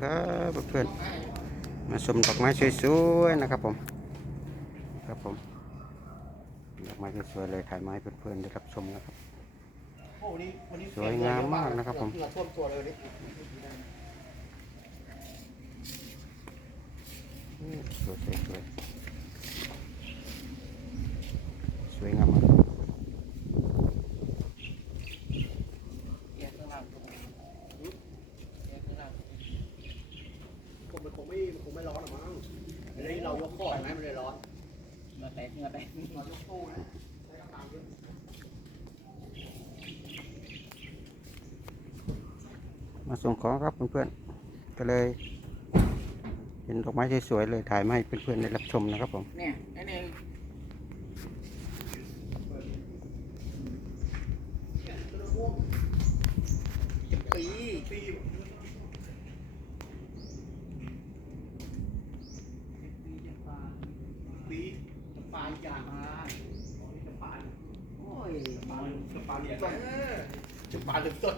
ครับเพื่อนๆมาชมดอกไม้สวยๆนะครับผมครับผมดอกไม้สวยๆเลยถ่ายไมาให้เพื่อนๆได้รับชมนะครับวันนี้สวยงามมากนะครับผมสวยๆวยสวยสวยงามมาก แยกข้างล่างแยกข้างล่างคง มันคงไม่มันคงไม่ร้อนหรอกมั้งอันนี้เรายกข้อไหมมันเลยร้อนเหงื่อแตกเหงื่อแตกเรายกตู้นะใช้กำลังเยอะมาส่งของครับเพื่อนๆก็เลย เห็นดอกไม้สวยๆเลยถ่ายมาให้เพื่อนๆได้รับชมนะครับผมเนี่ยนั่นเองต้นมะม่วงสิบปีปีปี ปลาอีกอย่างมาอ๋อนี่จะปลาโอ้ยปลาจะปลาเหลี่ยมสดจะปลาเหลี่ยมสด